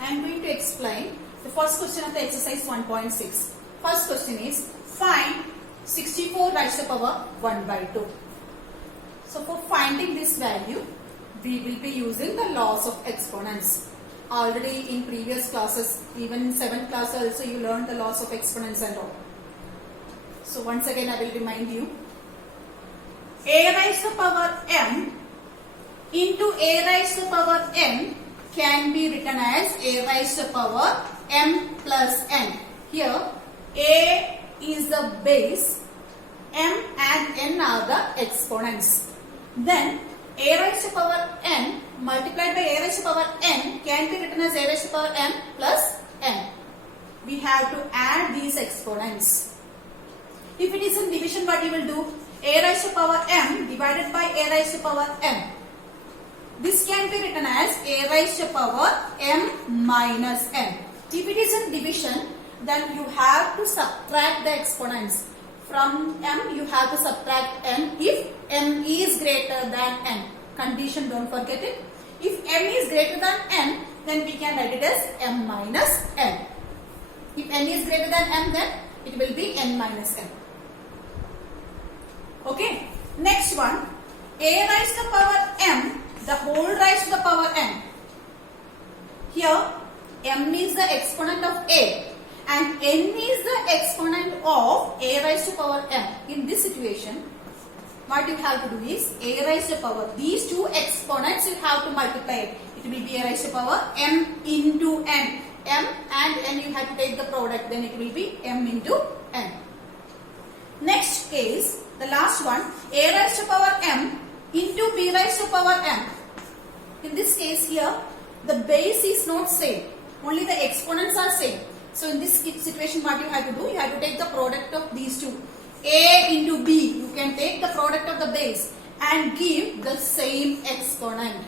I am going to explain the first question of the exercise 1.6. First question is find 64 raised to the power 1 by 2. So for finding this value, we will be using the laws of exponents. Already in previous classes, even in 7th class also you learned the laws of exponents and all. So once again I will remind you. A raised to the power m into a raised to the power n can be written as a raised to the power m plus n. Here a is the base, m and n are the exponents. Then a raised to the power n multiplied by a raised to the power n can be written as a raised to the power m plus n. We have to add these exponents. If it is in division, what you will do? A raised to the power m divided by a raised to the power m. This can be written as a raised to the power m minus n. If it is in division, then you have to subtract the exponents. From m you have to subtract n if m is greater than n. Condition, don't forget it. If m is greater than n, then we can write it as m minus n. If n is greater than m, then it will be n minus n. Okay. Next one, a raised to the power m, the whole raised to the power n. Here m is the exponent of a and n is the exponent of a raised to the power m. In this situation, what you have to do is a raised to the power, these two exponents you have to multiply it. It will be a raised to the power m into n. M and n you have to take the product, then it will be m into n. Next case, the last one, a raised to the power m into b raised to the power m. In this case here, the base is not same, only the exponents are same. So in this situation, what you have to do? You have to take the product of these two. A into b, you can take the product of the base and give the same exponent.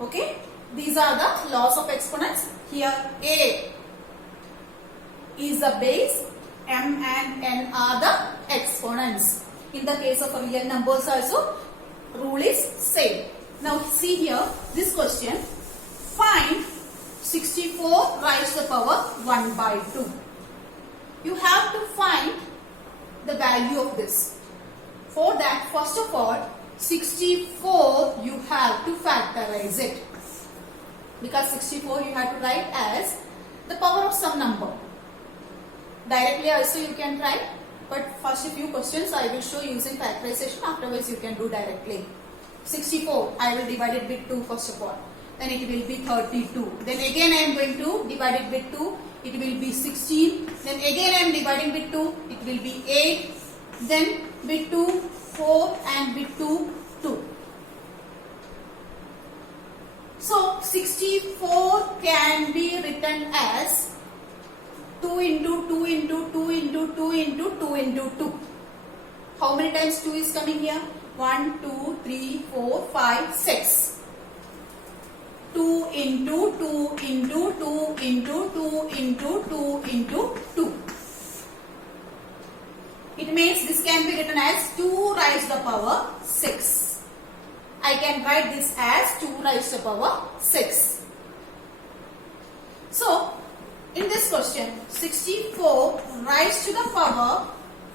Okay? These are the laws of exponents. Here a is the base, m and n are the exponents. In the case of real numbers also, rule is same. Now see here, this question, find 64 raised to the power 1 by 2. You have to find the value of this. For that, first of all, 64 you have to factorize it. Because 64 you have to write as the power of some number. Directly also you can write, but first a few questions I will show using factorization, afterwards you can do directly. 64, I will divide it with 2 first of all. Then it will be 32. Then again I am going to divide it with 2. It will be 16. Then again I am dividing with 2. It will be 8. Then with 2, 4 and with 2, 2. So 64 can be written as 2 into 2 into 2 into 2 into 2 into 2. How many times 2 is coming here? 1, 2, 3, 4, 5, 6. 2 into 2 into 2 into 2 into 2 into 2. It means this can be written as 2 raised to the power 6. I can write this as 2 raised to the power 6. So, in this question, 64 raised to the power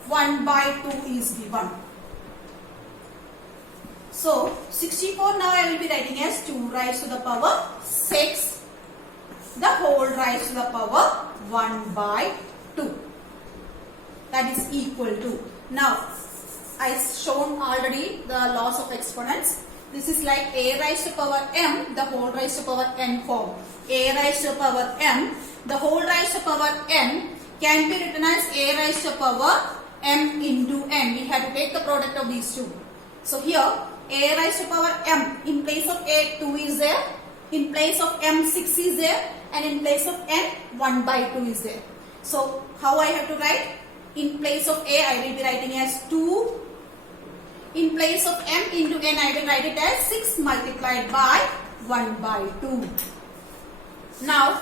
1 by 2 is given. So, 64 now I will be writing as 2 raised to the power 6, the whole raised to the power 1 by 2. That is equal to. Now, I shown already the laws of exponents. This is like a raised to the power m, the whole raised to the power n form. A raised to the power m, the whole raised to the power n can be written as a raised to the power m into n. We have to take the product of these two. So here, a raised to the power m, in place of a 2 is there, in place of m 6 is there, and in place of n 1 by 2 is there. So how I have to write? In place of a I will be writing as 2. In place of m into n I will write it as 6 multiplied by 1 by 2. Now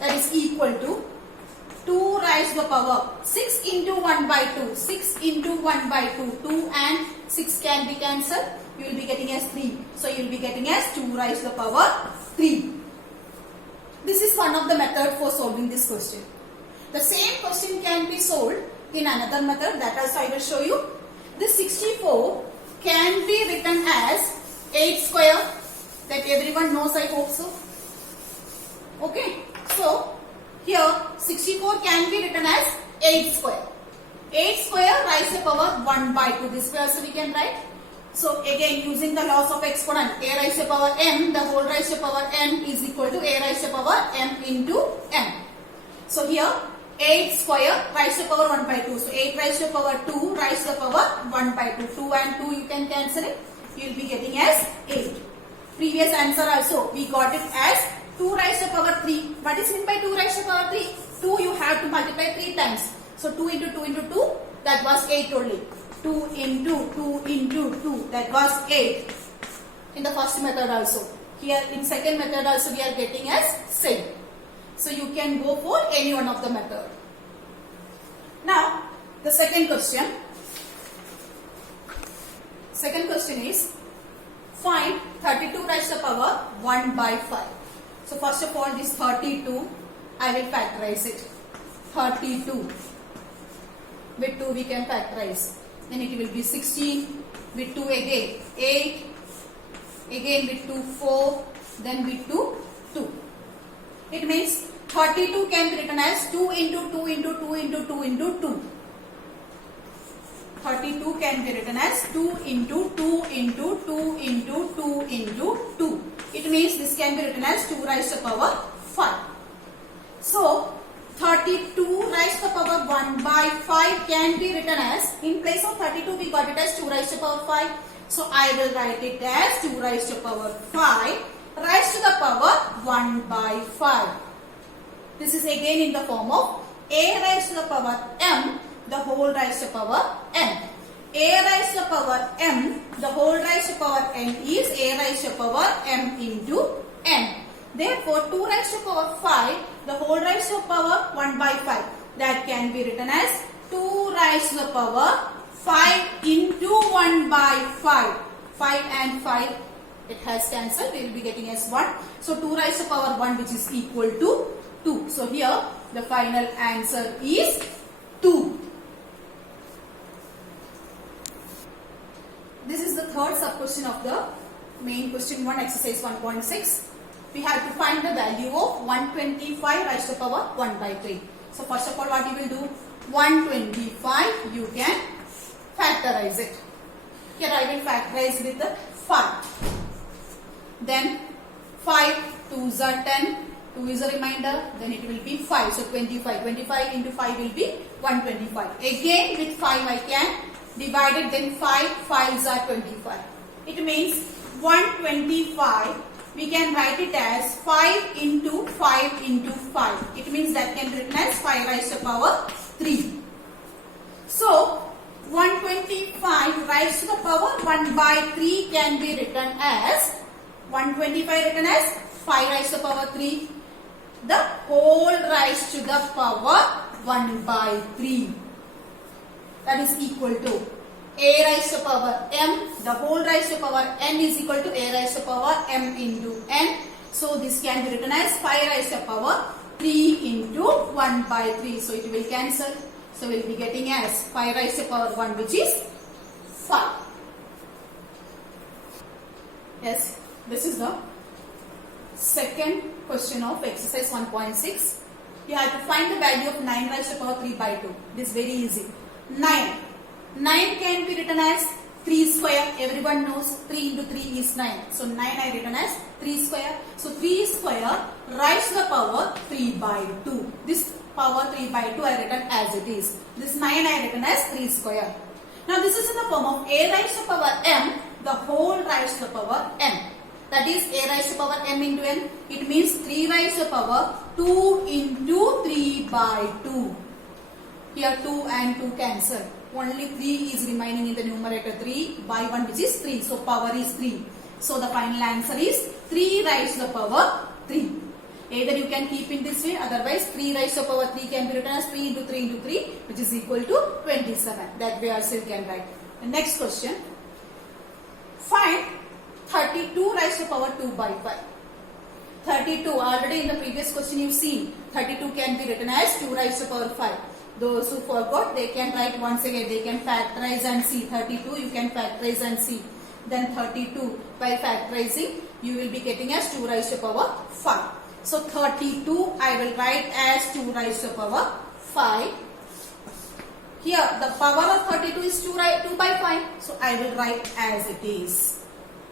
that is equal to 2 raised to the power 6 into 1 by 2. 6 into 1 by 2. 2 and 6 can be cancelled. you will be getting as 3. So you will be getting as 2 raised to the power 3. This is one of the method for solving this question. The same question can be solved in another method, that also I will show you. This 64 can be written as 8 square, that everyone knows, I hope so. Okay, so here 64 can be written as 8 square. 8 square raised to the power 1 by 2. This way also we can write. So again, using the laws of exponent, a raised to the power m, the whole raised to the power n is equal to a raised to the power m into m. So here 8 square raised to the power 1 by 2. So 8 raised to the power 2 raised to the power 1 by 2. 2 and 2 you can cancel it. You will be getting as 8. Previous answer also we got it as 2 raised to the power 3. What is meant by 2 raised to the power 3? 2 you have to multiply 3 times. So 2 into 2 into 2, that was 8 only. 2 into 2 into 2, that was 8. In the first method also. Here in second method also we are getting as same. So you can go for any one of the method. Now the second question. Second question is find 32 raised to the power 1 by 5. So first of all, this 32 I will factorize it. 32 with 2 we can factorize. Then it will be 16 with 2 again 8, again with 2 4, then with 2 2. It means 32 can be written as 2 into 2 into 2 into 2 into 2. 32 can be written as 2 into 2 into 2 into 2 into 2. It means this can be written as 2 raised to the power 5. So 32 raised to the power 1 by 5 can be written as, in place of 32 we got it as 2 raised to the power 5. So I will write it as 2 raised to the power 5 raised to the power 1 by 5. This is again in the form of a raised to the power m, the whole raised to the power n. A raised to the power m, the whole raised to the power n is a raised to the power m into n. Therefore, 2 raised to the power 5, the whole raised to the power 1 by 5. That can be written as 2 raised to the power 5 into 1 by 5. 5 and 5, it has cancelled. We will be getting as 1. So, 2 raised to the power 1, which is equal to 2. So, here the final answer is 2. This is the third sub question of the main question 1, exercise 1.6. We have to find the value of 125 raised to the power 1 by 3. So first of all, what you will do? 125 you can factorize it. Here I will factorize with the 5. Then 5 2s are 10. 2 is a remainder. Then it will be 5. So 25. 25 into 5 will be 125. Again with 5 I can divide it. Then 5 5s are 25. It means 125. We can write it as 5 into 5 into 5. It means that can be written as 5 raised to the power 3. So 125 raised to the power 1 by 3 can be written as 125 written as 5 raised to the power 3. The whole raised to the power 1 by 3. That is equal to a raised to the power m, the whole raised to the power n is equal to a raised to the power m into n. So this can be written as 5 raised to the power 3 into 1 by 3. So it will cancel. So we will be getting as 5 raised to the power 1, which is 5. Yes, this is the second question of exercise 1.6. You have to find the value of 9 raised to the power 3 by 2. This is very easy. 9. 9 can be written as 3 square. Everyone knows 3 into 3 is 9. So 9 I written as 3 square. So 3 square raised to the power 3 by 2. This power 3 by 2 I written as it is. This 9 I written as 3 square. Now this is in the form of a raised to the power m, the whole raised to the power n. That is a raised to the power m into n. It means 3 raised to the power 2 into 3 by 2. Here 2 and 2 cancel. Only 3 is remaining in the numerator, 3 by 1, which is 3. So power is 3. So the final answer is 3 raised to the power 3. Either you can keep in this way, otherwise 3 raised to the power 3 can be written as 3 into 3 into 3, which is equal to 27. That way also you can write. The next question. Find 32 raised to power 2 by 5. 32, already in the previous question you've seen, 32 can be written as 2 raised to power 5. Those who forgot, they can write once again, they can factorize and see. 32 you can factorize and see. Then 32 by factorizing you will be getting as 2 raised to power 5. So 32 I will write as 2 raised to power 5. Here the power of 32 is 2 by 5. So I will write as it is.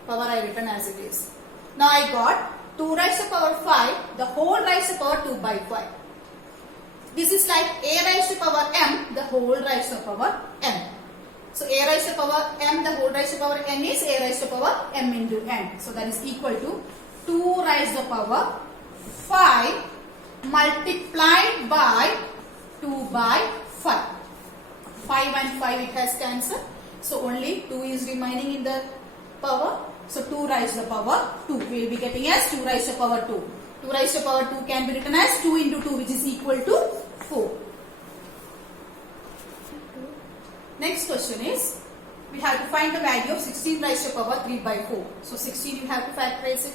Power I written as it is. Now I got 2 raised to power 5, the whole raised to power 2 by 5. This is like a raised to power m, the whole raised to power m. So a raised to power m, the whole raised to power n is a raised to power m into n. So that is equal to 2 raised to power 5 multiplied by 2 by 5. 5 and 5 it has cancelled. So only 2 is remaining in the power. So 2 raised to power 2. We will be getting as 2 raised to power 2. 2 raised to power 2 can be written as 2 into 2, which is equal to 4. Next question is, we have to find the value of 16 raised to power 3 by 4. So 16 you have to factorize it.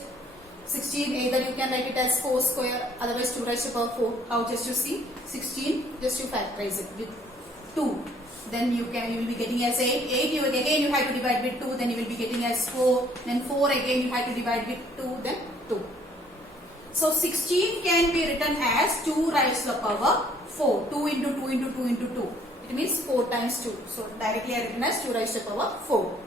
16 either you can write it as 4 square, otherwise 2 raised to power 4. How just you see? 16 just you factorize it with 2. Then you will be getting as 8. 8 you again you have to divide with 2. Then you will be getting as 4. Then 4 again you have to divide with 2. Then 2. So 16 can be written as 2 raised to the power 4. 2 into 2 into 2 into 2. It means 4 times 2. So directly I written as 2 raised to the power 4.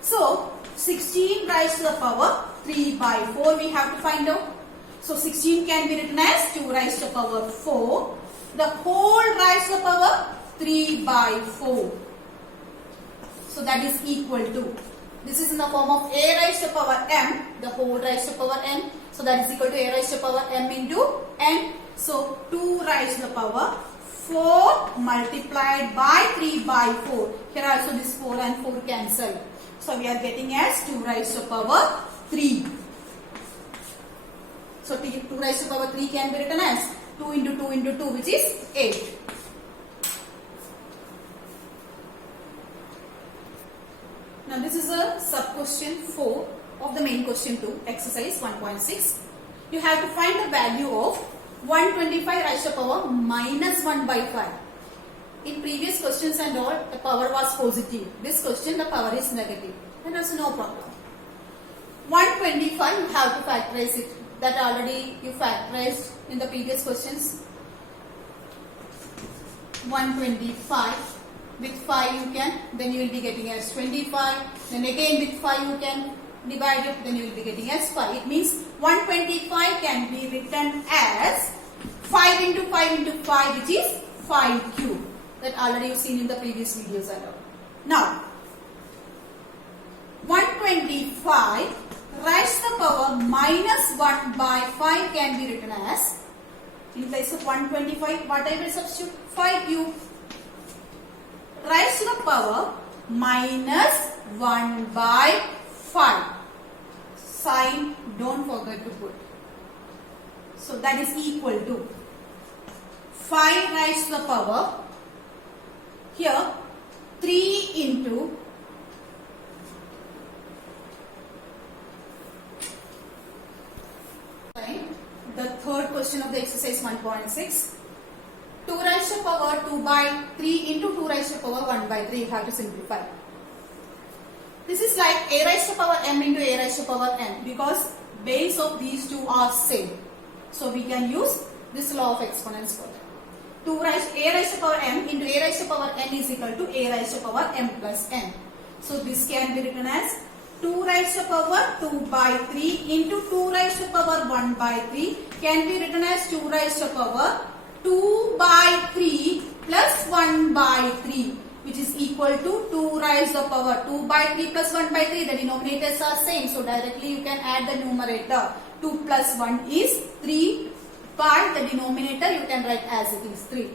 So 16 raised to the power 3 by 4 we have to find out. So 16 can be written as 2 raised to the power 4. The whole raised to the power 3 by 4. So that is equal to, this is in the form of a raised to power m, the whole raised to power n. So that is equal to a raised to power m into n. So 2 raised to the power 4 multiplied by 3 by 4. Here also this 4 and 4 cancel. So we are getting as 2 raised to power 3. So 2 raised to power 3 can be written as 2 into 2 into 2, which is 8. Now this is a sub question 4 of the main question 2, exercise 1.6. You have to find the value of 125 raised to power minus 1 by 5. In previous questions and all, the power was positive. This question the power is negative. Then also no problem. 125 you have to factorize it. That already you factorized in the previous questions. 125. With 5 you can, then you will be getting as 25. Then again with 5 you can divide it, then you will be getting as 5. It means 125 can be written as 5 into 5 into 5, which is 5 cube. That already you've seen in the previous videos. Now, 125 raised to the power minus 1 by 5 can be written as, in place of 125, what I will substitute? 5 cube. Raised to the power minus 1 by 5. Sign don't forget to put. So that is equal to 5 raised to the power, here 3 into the third question of the exercise 1.6. 2 raised to power 2 by 3 into 2 raised to power 1 by 3. You have to simplify. This is like a raised to power m into a raised to power n, because base of these two are same. So we can use this law of exponents for that. A raised to power m into a raised to power n is equal to a raised to power m plus n. So this can be written as 2 raised to power 2 by 3 into 2 raised to power 1 by 3 can be written as 2 raised to power 2 by 3 plus 1 by 3, which is equal to 2 raised to power 2 by 3 plus 1 by 3. The denominators are same, so directly you can add the numerator. 2 plus 1 is 3 by the denominator you can write as it is 3.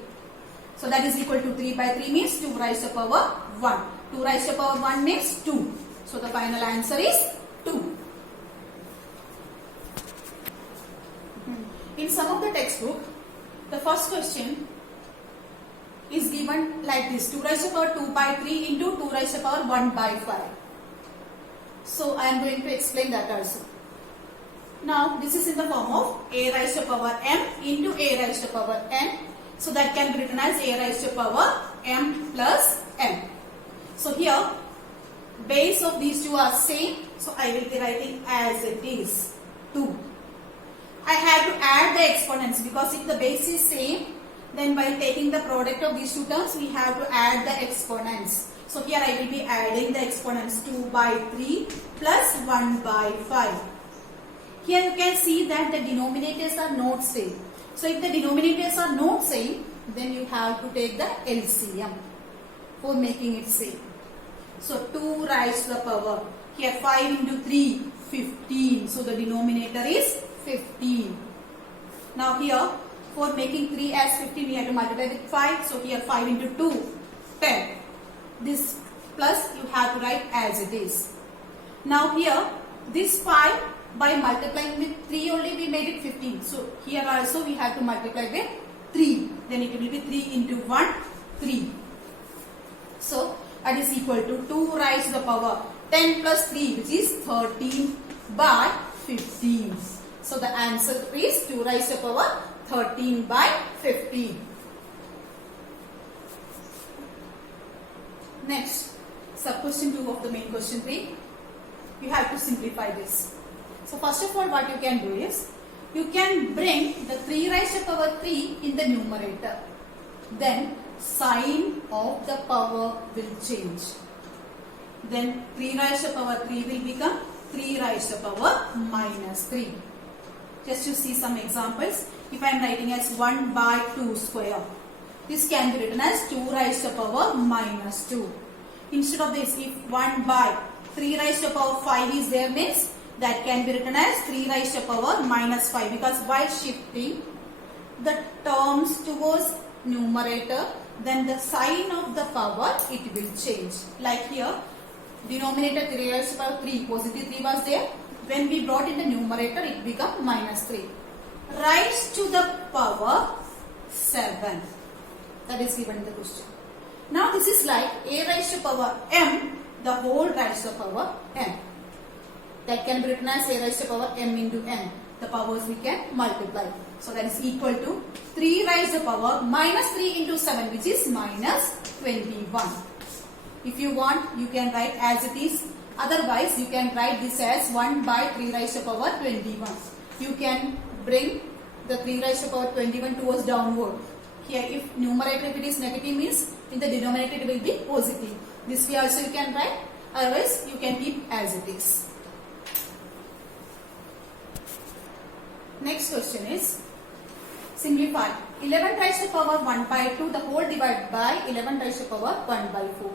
So that is equal to 3 by 3 means 2 raised to power 1. 2 raised to power 1 means 2. So the final answer is 2. In some of the textbook, the first question is given like this: 2 raised to power 2 by 3 into 2 raised to power 1 by 5. So I am going to explain that also. Now this is in the form of a raised to power m into a raised to power n. So that can be written as a raised to power m plus n. So here base of these two are same. So I will be writing as it is 2. I have to add the exponents because if the base is same, then while taking the product of these two terms, we have to add the exponents. So here I will be adding the exponents 2 by 3 plus 1 by 5. Here you can see that the denominators are not same. So if the denominators are not same, then you have to take the LCM for making it same. So 2 raised to the power. Here 5 into 3, 15. So the denominator is 15. Now here for making 3 as 15, we have to multiply with 5. So here 5 into 2, 10. This plus you have to write as it is. Now here this 5 by multiplying with 3 only we made it 15. So here also we have to multiply with 3. Then it will be 3 into 1, 3. So that is equal to 2 raised to the power 10 plus 3, which is 13 by 15. So the answer is 2 raised to the power 13 by 15. Next, sub question 2 of the main question 3. You have to simplify this. So first of all, what you can do is, you can bring the 3 raised to power 3 in the numerator. Then sign of the power will change. Then 3 raised to power 3 will become 3 raised to power minus 3. Just to see some examples, if I am writing as 1 by 2 square, this can be written as 2 raised to power minus 2. Instead of this, if 1 by 3 raised to power 5 is there, means that can be written as 3 raised to power minus 5, because while shifting the terms towards numerator, then the sign of the power it will change. Like here, denominator 3 raised to power 3, positive 3 was there. When we brought in the numerator, it become minus 3. Raised to the power 7. That is given in the question. Now this is like a raised to power m, the whole raised to power n. That can be written as a raised to power m into n. The powers we can multiply. So that is equal to 3 raised to power minus 3 into 7, which is minus 21. If you want, you can write as it is. Otherwise, you can write this as 1 by 3 raised to power 21. You can bring the 3 raised to power 21 towards downward. Here, if numerator, if it is negative, means in the denominator it will be positive. This way also you can write. Otherwise, you can keep as it is. Next question is, simplify 11 raised to power 1 by 2, the whole divided by 11 raised to power 1 by 4.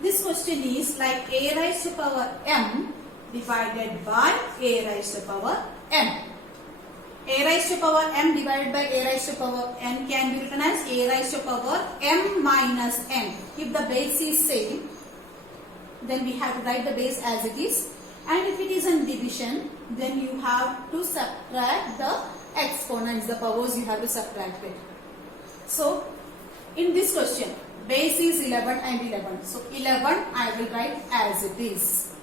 This question is like a raised to power m divided by a raised to power n. A raised to power m divided by a raised to power n can be written as a raised to power m minus n. If the base is same, then we have to write the base as it is. And if it is in division, then you have to subtract the exponents, the powers you have to subtract it. So, in this question, base is 11 and 11. So, 11 I will write as it is.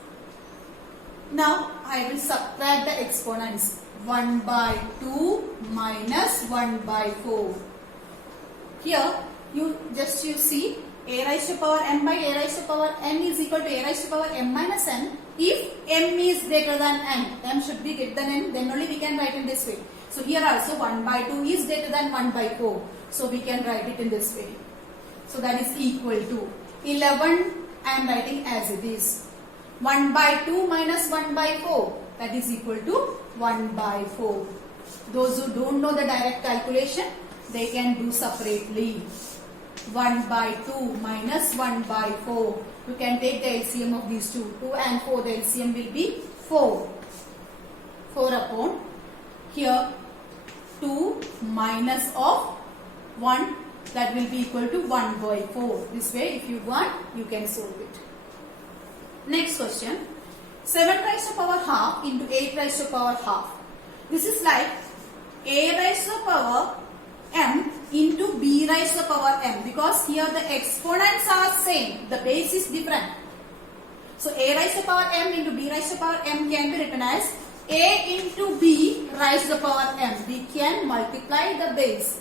Now, I will subtract the exponents. 1 by 2 minus 1 by 4. Here, you see a raised to power m by a raised to power n is equal to a raised to power m minus n. If m is greater than n, m should be greater than n, then only we can write in this way. So here also 1 by 2 is greater than 1 by 4. So we can write it in this way. So that is equal to 11 I am writing as it is. 1 by 2 minus 1 by 4, that is equal to 1 by 4. Those who don't know the direct calculation, they can do separately. 1 by 2 minus 1 by 4. You can take the LCM of these two. 2 and 4, the LCM will be 4. 4 upon here 2 minus of 1, that will be equal to 1 by 4. This way, if you want, you can solve it. Next question. 7 raised to power half into 8 raised to power half. This is like a raised to power m into b raised to power m, because here the exponents are same, the base is different. So a raised to the power m into b raised to the power m can be written as a into b raised to the power m. We can multiply the base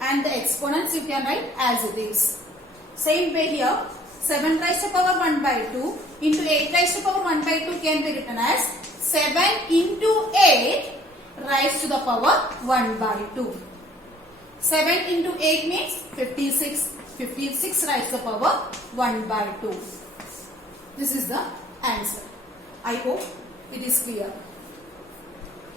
and the exponents you can write as it is. Same way here, 7 raised to the power 1 by 2 into 8 raised to the power 1 by 2 can be written as 7 into 8 raised to the power 1 by 2. 7 into 8 means 56. 56 raised to the power 1 by 2. This is the answer. I hope it is clear.